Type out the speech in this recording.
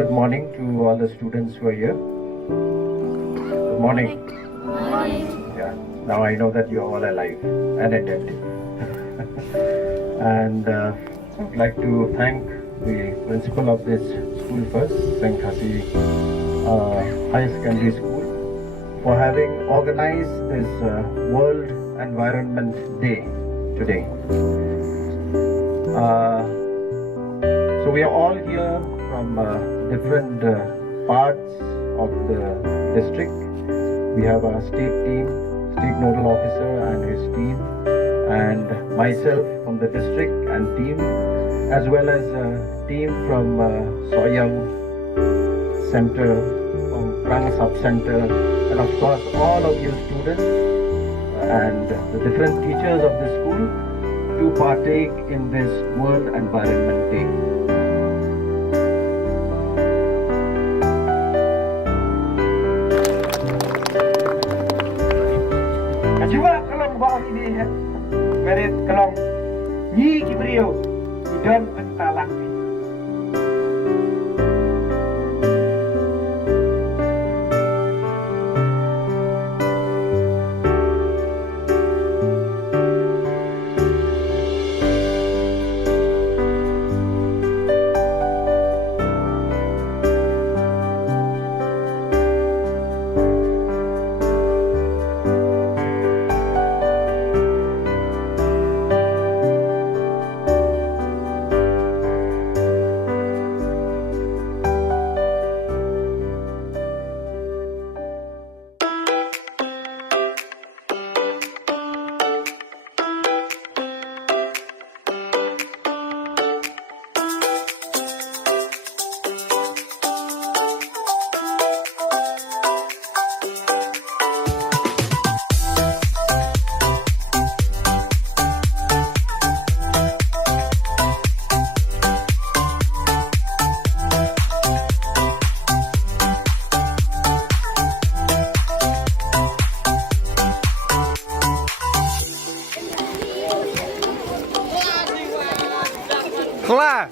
Good morning to all the students who are here. Good morning. Yeah, now I know that you are all alive and attentive. And I'd like to thank the principal of this school first, Seng Khasi High Secondary School, for having organized this World Environment Day today. So we are all here from different parts of the district. We have our state team, state nodal officer and his team, and myself from the district and team, as well as a team from Sohiong Center, from Krang Sub-Center, and of course all of you students and the different teachers of the school to partake in this World Environment Day. Juga kalau bawa ini ya, merit kalau ni kibrio, dan pentalang. Kelar.